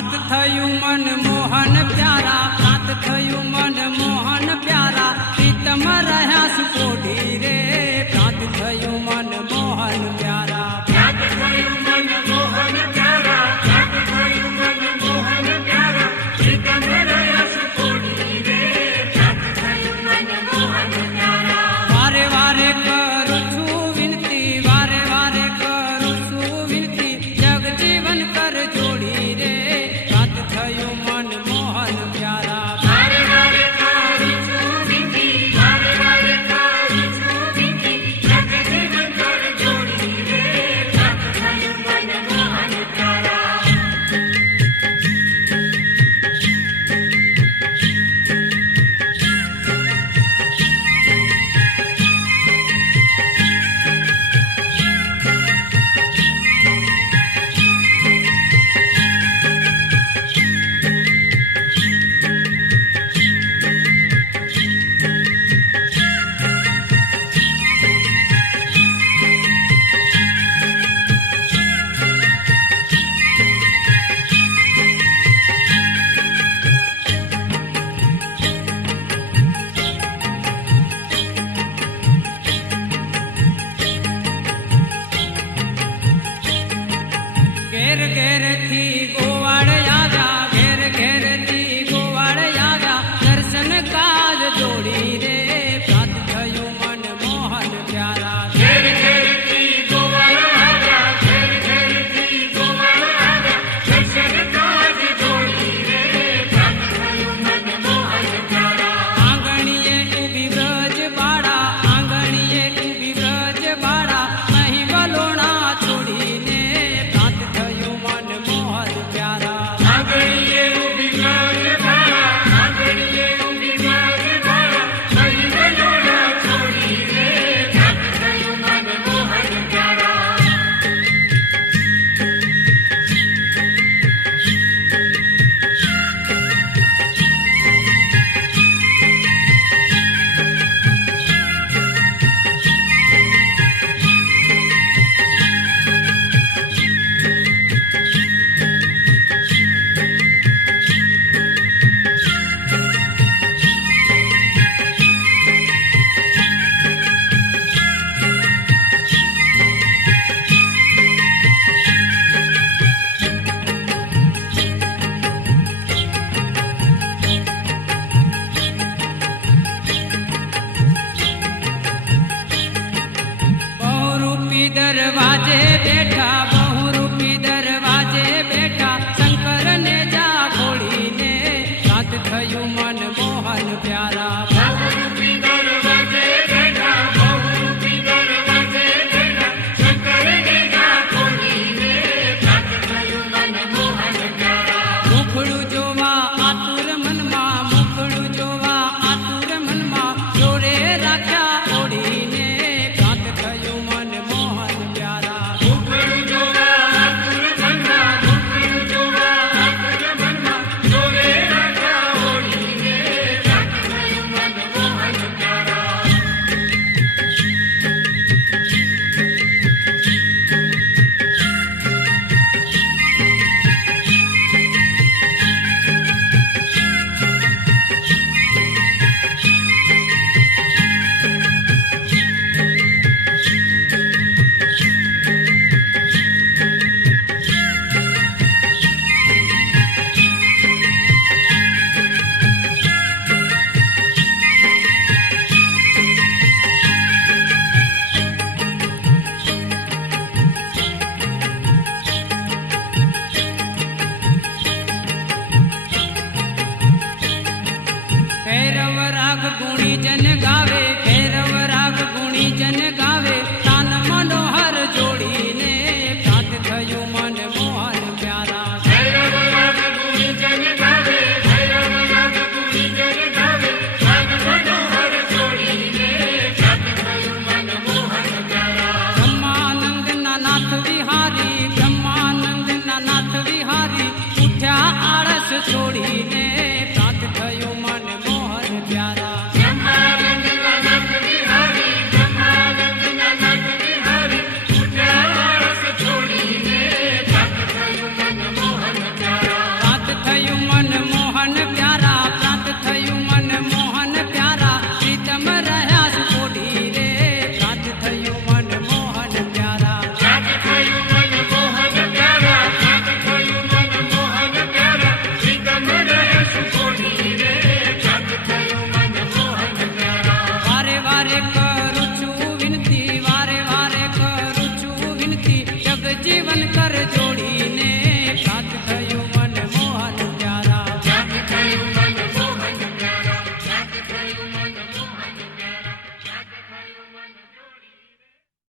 પ્રાત થયું મન મોહન પ્યારા, પ્રાત થયું મન મોહન પ્યારા, પ્રીતમ રહ્યા સુકોઢી રે, પ્રાત થયું મન મોહન પ્યારા, પ્રાત થયું મન મોહન પ્યારા, પ્રાત થયું મન મોહન પ્યારા, પ્રીતમ રહ્યા સુકોઢી રે, પ્રાત થયું મન મોહન પ્યારા. વારે વારે કરું છું વિનતી, વારે વારે કરું છું વિનતી, જગજીવન કર જોડી રે, પ્રાત થયું મન મોહન પ્યારા, વારે વારે કરું છું વિનતી, વારે વારે કરું છું વિનતી, જગજીવન કર જોડી રે, પ્રાત થયું મન મોહન પ્યારા. ઘેર ઘેર થી ગોવાળ આવ્યા, ઘેર ઘેર થી ગોવાળ આવ્યા, દર્શન કાજ જોડી રે, પ્રાત થયું મન મોહન પ્યારા, ઘેર ઘેરથી ગોવાળ આવ્યા, ઘેર ઘેરથી ગોવાળ આવ્યા, દર્શન કાજ જોડી રે, પ્રાત થયું મન મોહન પ્યારા. આંગણીએ ઊભી વ્રજ બાળા, આંગણીએ ઊભી વ્રજ બાળા, અહીં વલોણા છોડીને, પ્રાત થયું મન મોહન પ્યારા, આંગણીએ ઊભી વ્રજ બાળા, આંગણીએ ઊભી વ્રજ બાળા, અહીં વલોણા છોડી રે, પ્રાત થયું મન મોહન પ્યારા. બહુરૂપી દરવાજે બેઠા, બહુરૂપી દરવાજે બેઠા, શંકર ને જા ખોડીને, પ્રાત થયું મન મોહન પ્યારા, બહુરૂપી દરવાજે બેઠા, બહુરૂપી દરવાજે બેઠા, શંકરને જા ખોલીને, પ્રાત થયું મન મોહન પ્યારા. મુખડું જોવા આતુર મનમાં, મુખડું જોવા આતુર મનમાં, જોરે રાખ્યા ઓઢીને, પ્રાત થયું મન મોહન પ્યારા, મુખડું જોવા આતુર મનમાં, મુખડું જોવા આતુર મનમાં, જોડે રાખ્યા ઓઢીને, પ્રાત થયું મન મોહન પ્યારા. ભૈરવ રાગ ગુણી જન ગાવે, ભૈરવ રાગ ગુણી જન ગાવે, તાન મનોહર જોડીને, પ્રાત થયું મન મોહન પ્યારા, ભૈરવ રાગ ગુણી જન ગાવે, ભૈરવ રાગ ગુણી જન ગાવે, મન મનોહર જોડીને, પ્રાત થયું મન મોહન પ્યારા. બ્રહ્માનંદના નાથ વિહારી, બ્રહ્માનંદના નાથ વિહારી, ઉઠ્યા આળસ છોડીને, પ્રાત થયું મન મોહન પ્યારા, બ્રહ્માનંદના નાથ વિહારી, બ્રહ્માનંદના નાથ વિહારી, ઉઠ્યા આળસ છોડીને, પ્રાત થયું મન મોહન પ્યારા. જગ જીવન કર જોડી